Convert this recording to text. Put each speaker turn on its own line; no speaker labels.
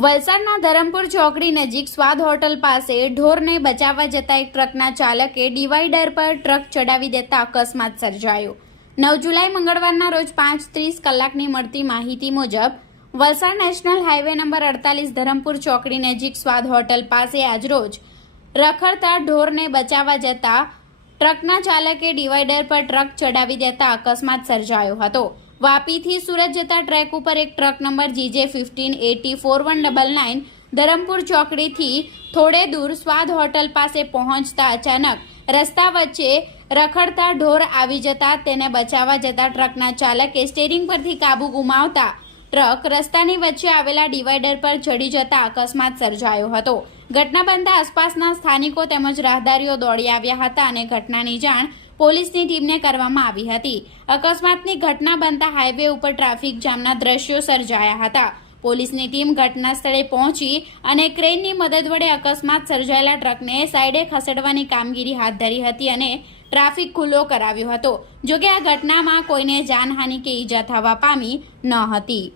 વલસાડના ધરમપુર ચોકડી નજીક સ્વાદ હોટલ પાસે ઢોરને બચાવવા જતા એક ટ્રકના ચાલકે ડિવાઈડર પર ટ્રક ચડાવી દેતા અકસ્માત સર્જાયો. નવ જુલાઈ મંગળવારના રોજ પાંચ ત્રીસ કલાકની મળતી માહિતી મુજબ, વલસાડ નેશનલ હાઈવે નંબર અડતાલીસ ધરમપુર ચોકડી નજીક સ્વાદ હોટલ પાસે આજરોજ રખડતા ઢોરને બચાવવા જતા ટ્રકના ચાલકે ડિવાઈડર પર ટ્રક ચડાવી દેતા અકસ્માત સર્જાયો હતો. વાપીથી સુરત જતા ટ્રેક ઉપર એક truck number GJ fifteen AT four one double nine Dharampur ચોકડીથી થોડે દૂર સ્વાદ હોટલ પાસે પહોંચતા અચાનક રસ્તા વચ્ચે રખડતા ઢોર આવી જતા તેને બચાવવા જતા ટ્રકના ચાલકે સ્ટેરિંગ પરથી કાબુ ગુમાવતા ટ્રક રસ્તાની વચ્ચે આવેલા ડિવાઈડર પર ચડી જતા અકસ્માત સર્જાયો હતો. ઘટના બનતા આસપાસના સ્થાનિકો તેમજ રાહદારીઓ દોડી આવ્યા હતા અને ઘટનાની જાણ પોલીસની ટીમને કરવામાં આવી હતી. અકસ્માતની ઘટના બનતા હાઈવે ઉપર ટ્રાફિક જામના દ્રશ્યો સર્જાયા હતા. પોલીસની ટીમ ઘટના સ્થળે પહોંચી અને ક્રેનની મદદ વડે અકસ્માત સર્જાયેલા ટ્રકને સાઈડે ખસેડવાની કામગીરી હાથ ધરી હતી અને ટ્રાફિક ખુલ્લો કરાવ્યો હતો. જોકે આ ઘટનામાં કોઈને જાનહાનિ કે ઈજા થવા પામી ન હતી.